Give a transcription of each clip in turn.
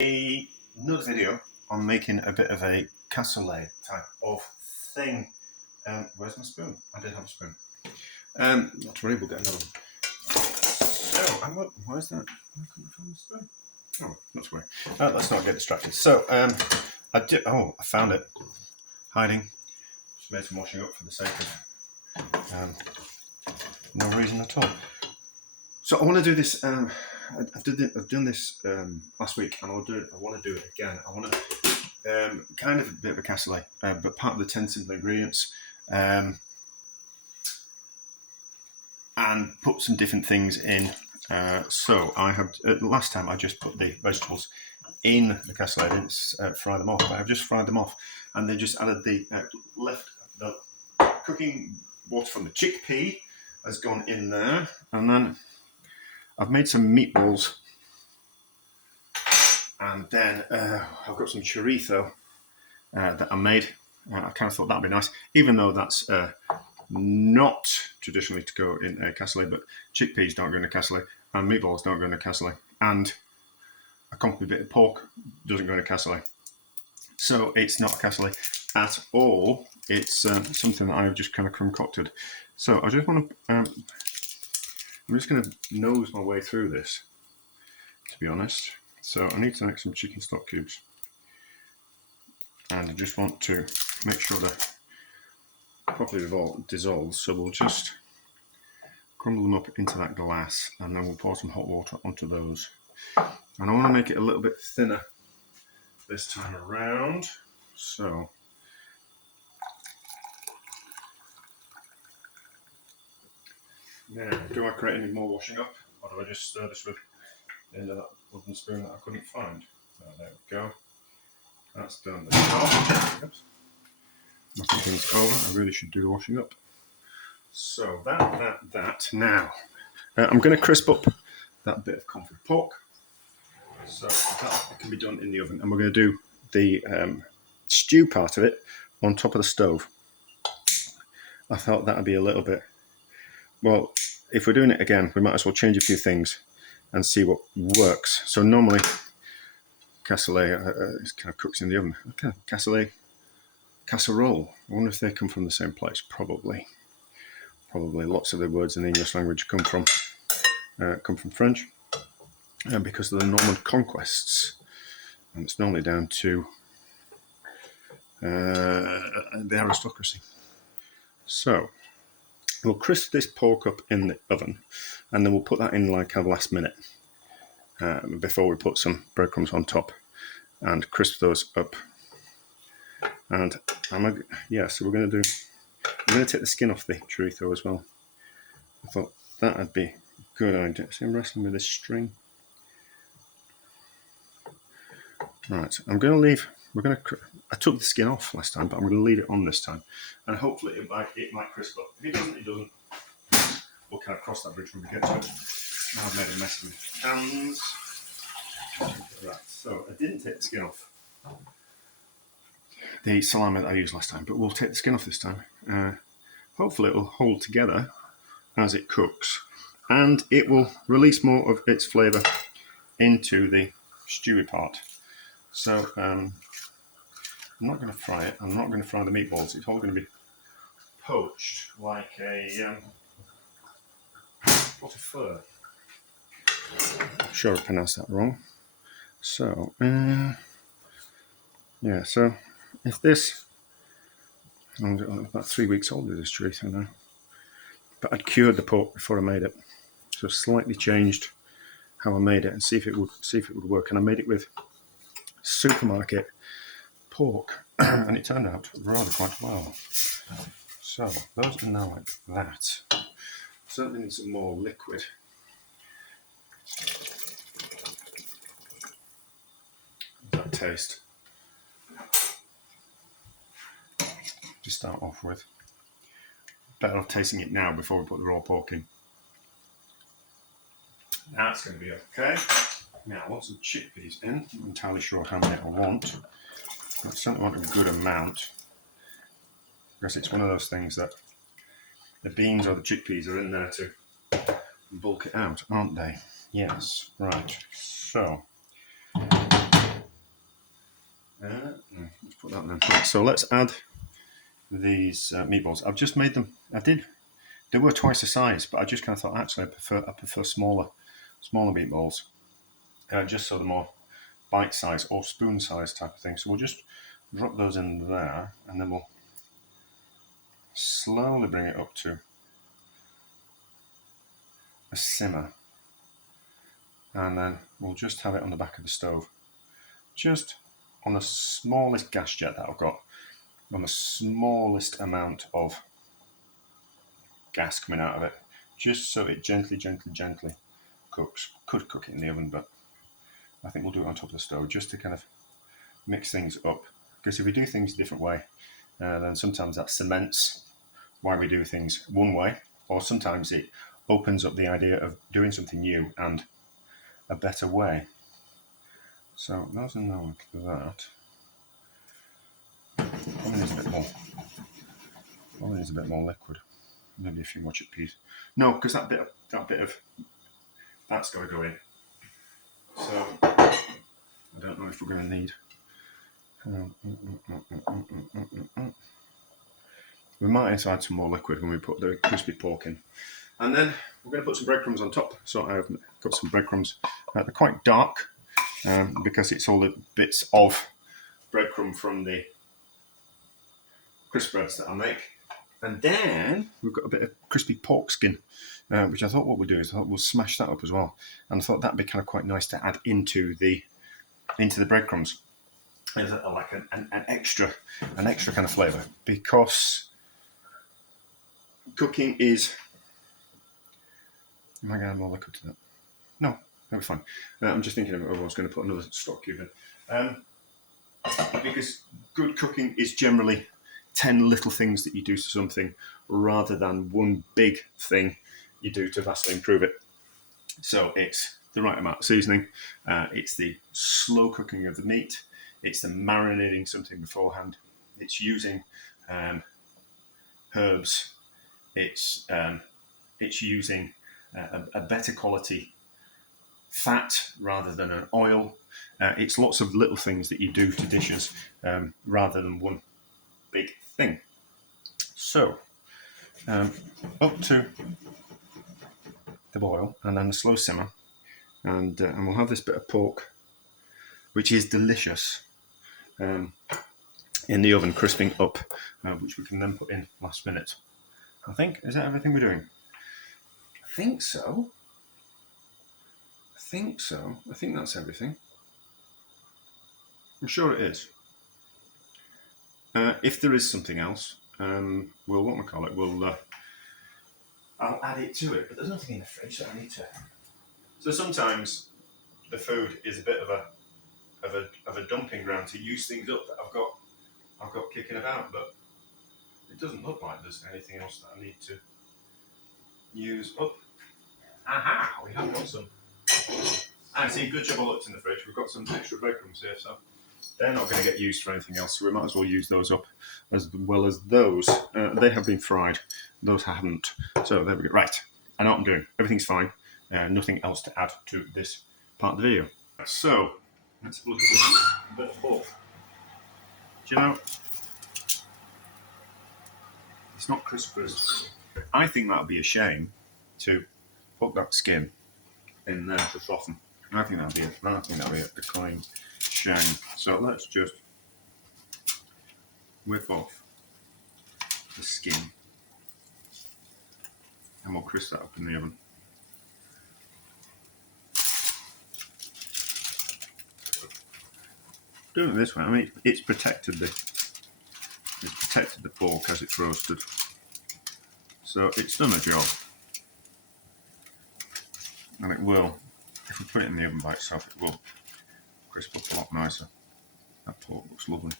Another video on making a bit of a cassoulet type of thing. Where's my spoon? I did have a spoon. Not to worry, we'll get another one. So, where's that? I couldn't find the spoon. Oh, not to worry. Let's not get distracted. So, I found it. Hiding. Just made some washing up for the sake of no reason at all. So I want to do this. I've done this last week, and I want to do it again. I want to kind of a bit of a cassoulet, but part of the 10 simple ingredients, and put some different things in. So I have last time I just put the vegetables in the cassoulet. I didn't fry them off, but I've just fried them off, and then just added the cooking water from the chickpea has gone in there, and then I've made some meatballs, and then I've got some chorizo that I made. I kind of thought that'd be nice, even though that's not traditionally to go in a cassoulet, but chickpeas don't go in a cassoulet, and meatballs don't go in a cassoulet, and a complete bit of pork doesn't go in a cassoulet. So it's not a cassoulet at all. It's something that I've just kind of concocted. So I just want to, I'm just going to nose my way through this, to be honest. So I need to make some chicken stock cubes. And I just want to make sure they're properly dissolved. So we'll just crumble them up into that glass, and then we'll pour some hot water onto those. And I want to make it a little bit thinner this time around. So now, do I create any more washing up, or do I just stir this with the end of that wooden spoon that I couldn't find? There we go. That's done. Oops. Knocking things over. I really should do the washing up. So that. Now, I'm going to crisp up that bit of confit pork. So that can be done in the oven, and we're going to do the stew part of it on top of the stove. I thought that would be a little bit. Well, if we're doing it again, we might as well change a few things and see what works. So normally, cassoulet is kind of cooks in the oven. Okay, cassoulet, casserole. I wonder if they come from the same place. Probably. Lots of the words in the English language come from French, because of the Norman conquests, and it's normally down to the aristocracy. So we'll crisp this pork up in the oven, and then we'll put that in like a last minute before we put some breadcrumbs on top and crisp those up. And so we're going to take the skin off the chorizo as well. I thought that would be a good idea. See, I'm wrestling with this string. Right, I took the skin off last time, but I'm going to leave it on this time, and hopefully it might crisp up. If it doesn't, it doesn't. We'll kind of cross that bridge when we get to it. Now I've made a mess of my hands. Right, so I didn't take the skin off the salami that I used last time, but we'll take the skin off this time. Hopefully it will hold together as it cooks, and it will release more of its flavour into the stewy part. So I'm not going to fry it. I'm not going to fry the meatballs. It's all going to be poached like a pot of fur. I'm sure I pronounced that wrong. So so if this, I'm about 3 weeks old with this chorizo now, but I'd cured the pork before I made it, so slightly changed how I made it and see if it would work. And I made it with supermarket pork, and it turned out rather quite well. So those are now like that. Certainly need some more liquid. How does that taste? To start off with, better off tasting it now before we put the raw pork in. That's going to be okay. Now I want some chickpeas in. I'm not entirely sure how many I want. I certainly want a good amount, because it's one of those things that the beans or the chickpeas are in there to bulk it out, aren't they? Yes, right. So that then. Right, so let's add these meatballs. I've just made them. They were twice the size, but I just kind of thought actually I prefer smaller meatballs, just so they're more bite size or spoon size type of thing. So we'll just drop those in there, and then we'll slowly bring it up to a simmer, and then we'll just have it on the back of the stove, just on the smallest gas jet that I've got, on the smallest amount of gas coming out of it, just so it gently cooks. Could cook it in the oven, but I think we'll do it on top of the stove just to kind of mix things up, because if we do things a different way, then sometimes that cements why we do things one way, or sometimes it opens up the idea of doing something new and a better way. So those are now like that. Probably needs a bit more liquid. Maybe a few more chickpeas. No, because that bit of that's got to go in. So I don't know if we're going to need. We might need to add some more liquid when we put the crispy pork in, and then we're going to put some breadcrumbs on top. So I've got some breadcrumbs. They're quite dark because it's all the bits of breadcrumb from the crisp breads that I make. And then we've got a bit of crispy pork skin, which I thought what we'll do is we'll smash that up as well. And I thought that'd be kind of quite nice to add into the breadcrumbs as like an extra kind of flavour, because cooking is. Am I going to add more liquid to that? No, that'll be fine. I'm just thinking I was going to put another stock cube in, because good cooking is generally 10 little things that you do to something rather than one big thing you do to vastly improve it. So it's the right amount of seasoning, it's the slow cooking of the meat, it's the marinating something beforehand, it's using herbs, it's using a better quality fat rather than an oil. It's lots of little things that you do to dishes rather than one big thing. So up to the boil and then the slow simmer, and we'll have this bit of pork, which is delicious, in the oven crisping up, which we can then put in last minute. I think, is that everything we're doing? I think so. I think that's everything. I'm sure it is. If there is something else, I'll add it to it, but there's nothing in the fridge, so I need to. So sometimes the food is a bit of a dumping ground to use things up that I've got kicking about, but it doesn't look like there's anything else that I need to use up. Aha! We have got some. I see. Good job I looked in the fridge. We've got some extra breadcrumbs here, so they're not going to get used for anything else, so we might as well use those up as well as those. They have been fried. Those haven't. So there we go. Right. I know what I'm doing. Everything's fine. Nothing else to add to this part of the video. So, let's look at this bit of pork. Do you know, it's not crisp. I think that would be a shame to put that skin in there to soften. I think that'd be a crying shame. So let's just whip off the skin, and we'll crisp that up in the oven. Doing it this way, I mean, it's protected the pork as it's roasted, so it's done a job, and it will. If we put it in the oven by itself, it will crisp up a lot nicer. That pork looks lovely.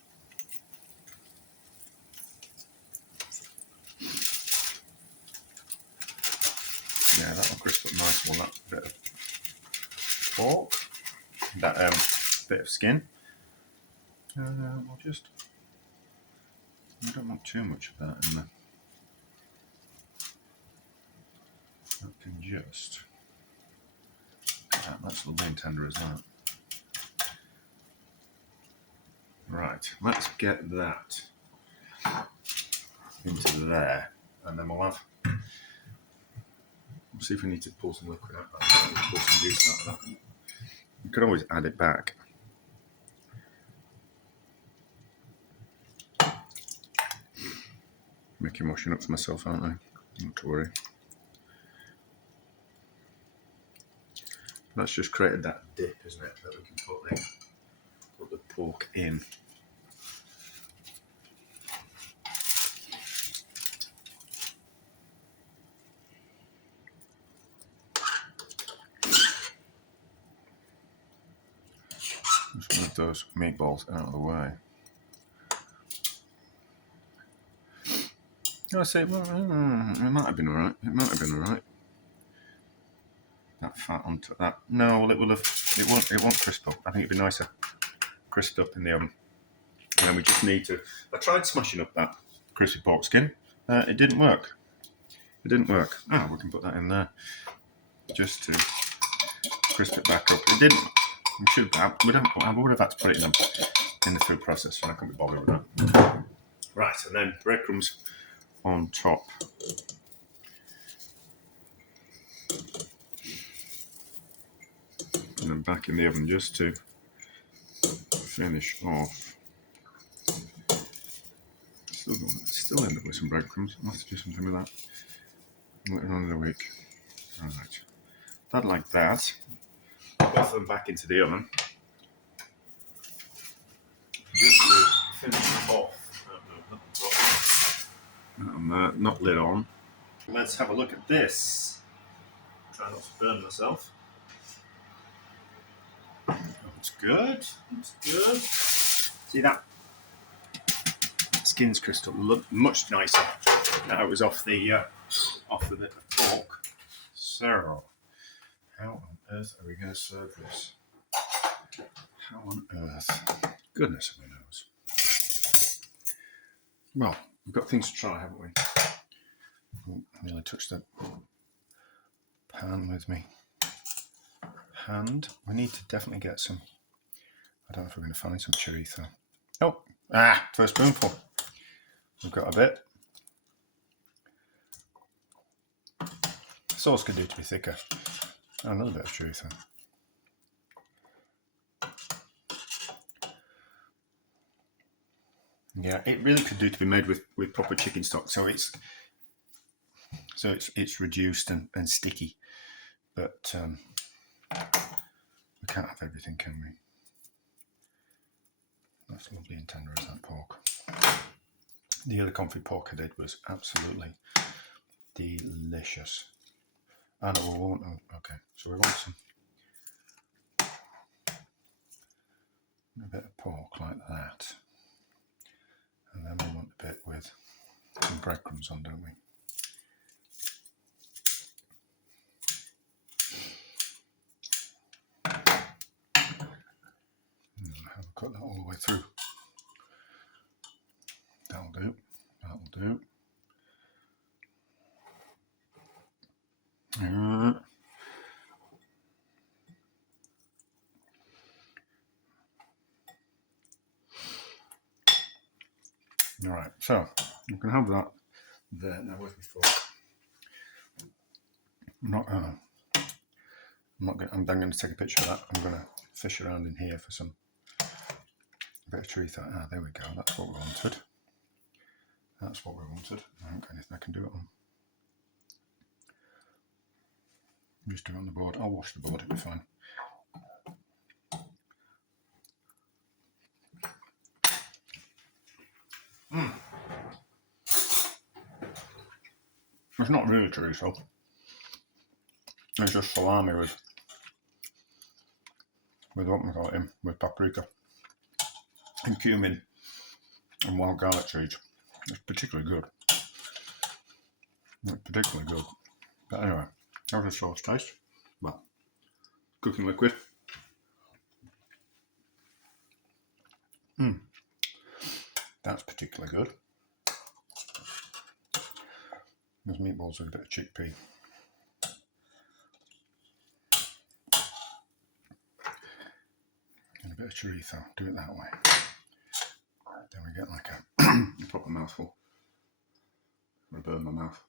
Yeah, that'll crisp up nice. Well, that bit of pork, that bit of skin. We'll just. I don't want too much of that in there. That can just. That's lovely and tender as that. Right, let's get that into there, and then we'll see if we need to pull some liquid out of that. Pull some juice out of that. You could always add it back. Making washing up for myself, aren't I? Not to worry. That's just created that dip, isn't it? That we can put the pork in. Just move those meatballs out of the way. I say, well, it might have been alright. It might have been alright. That fat onto that. No, well, it will have. It won't crisp up. I think it'd be nicer crisped up in the oven. And we just need to. I tried smashing up that crispy pork skin. It didn't work. It didn't work. Oh, we can put that in there just to crisp it back up. It didn't. We should. I would have had to put it in the food processor, and I couldn't be bothered with that. Right, and then breadcrumbs on top. And then back in the oven just to finish off. Still end up with some breadcrumbs. I'll have to do something with that later on in the week. Alright. That like that. Both of them back into the oven. Just to finish off. Not lid on. Let's have a look at this. Try not to burn myself. Looks good. Looks good. See that? Skin's crystal looked much nicer. Now it was off the bit of pork. So, how on earth are we going to serve this? How on earth? Goodness only knows. Well, we've got things to try, haven't we? Oh, I nearly touched the pan with me hand. We need to definitely get some. I don't know if we're going to find some chorizo. Oh, first spoonful. We've got a bit. Sauce could do to be thicker. Another bit of chorizo. Yeah, it really could do to be made with proper chicken stock. So it's reduced and sticky, but we can't have everything, can we? That's lovely and tender as that pork. The other confit pork I did was absolutely delicious. Oh no, we won't. Okay, so we want a bit of pork like that, and then we want a bit with some breadcrumbs on, don't we? Have a cut that all the way through. That'll do. That'll do. All right, so you can have that there. Now where's my fork? I'm then going to take a picture of that. I'm going to fish around in here for some bit of chorizo. There we go. That's what we wanted. That's what we wanted. I haven't got anything I can do it on. Just do it on the board. I'll wash the board. It'll be fine. It's not really chorizo. It's just salami with what we call it in, with paprika and cumin and wild garlic seeds. It's particularly good. It's particularly good. But anyway, how's the sauce taste? Well, cooking liquid. That's particularly good. Those meatballs with a bit of chickpea. And a bit of chorizo. Do it that way. Then we get like a proper mouthful. I'm gonna burn my mouth.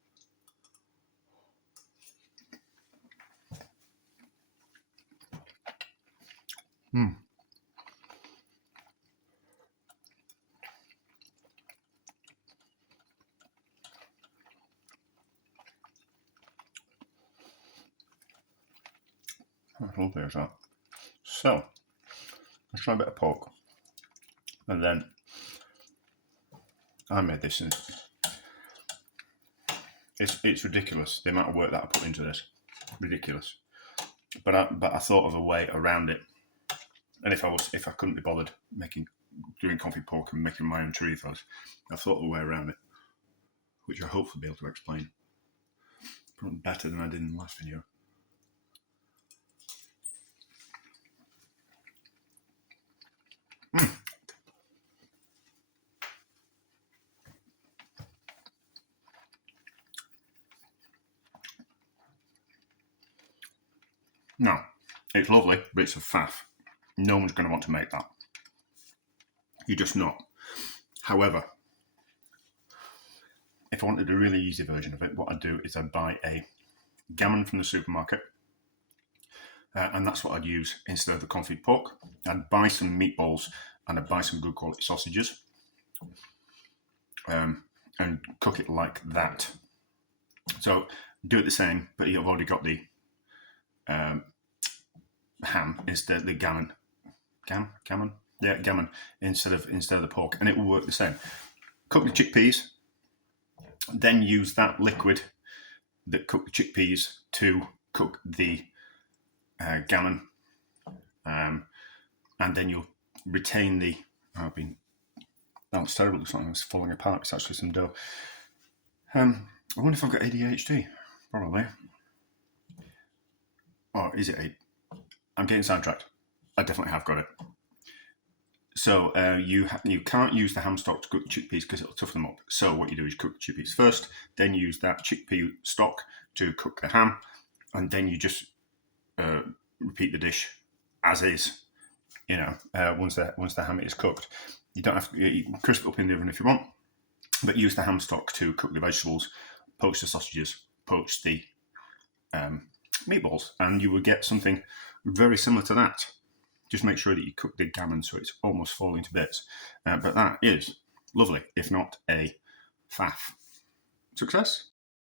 That's lovely as that. So, let's try a bit of pork. And then, I made this and it's ridiculous, the amount of work that I put into this. Ridiculous. But I thought of a way around it. And if I couldn't be bothered doing confit pork and making my own chorizos, I thought of a way around it, which I hope will be able to explain probably better than I did in the last video. Now, it's lovely, but it's a faff. No one's going to want to make that. You're just not. However, if I wanted a really easy version of it, what I'd do is I'd buy a gammon from the supermarket, and that's what I'd use instead of the confit pork. I'd buy some meatballs and I'd buy some good quality sausages, and cook it like that. So do it the same, but you've already got the ham instead, the gammon. Gammon? Yeah, gammon instead of the pork, and it will work the same. Cook the chickpeas, then use that liquid that cooked the chickpeas to cook the gammon, and then you'll retain the. That looks terrible. It's something that's falling apart. It's actually some dough. I wonder if I've got ADHD. Probably. Or is it I'm getting sidetracked. I definitely have got it. So you can't use the ham stock to cook the chickpeas because it'll toughen them up. So what you do is cook the chickpeas first, then use that chickpea stock to cook the ham, and then you just repeat the dish as is. You know, once the ham is cooked, you don't have to. You can crisp it up in the oven if you want, but use the ham stock to cook the vegetables, poach the sausages, poach the meatballs, and you will get something very similar to that. Just make sure that you cook the gammon so it's almost falling to bits. But that is lovely, if not a faff. Success?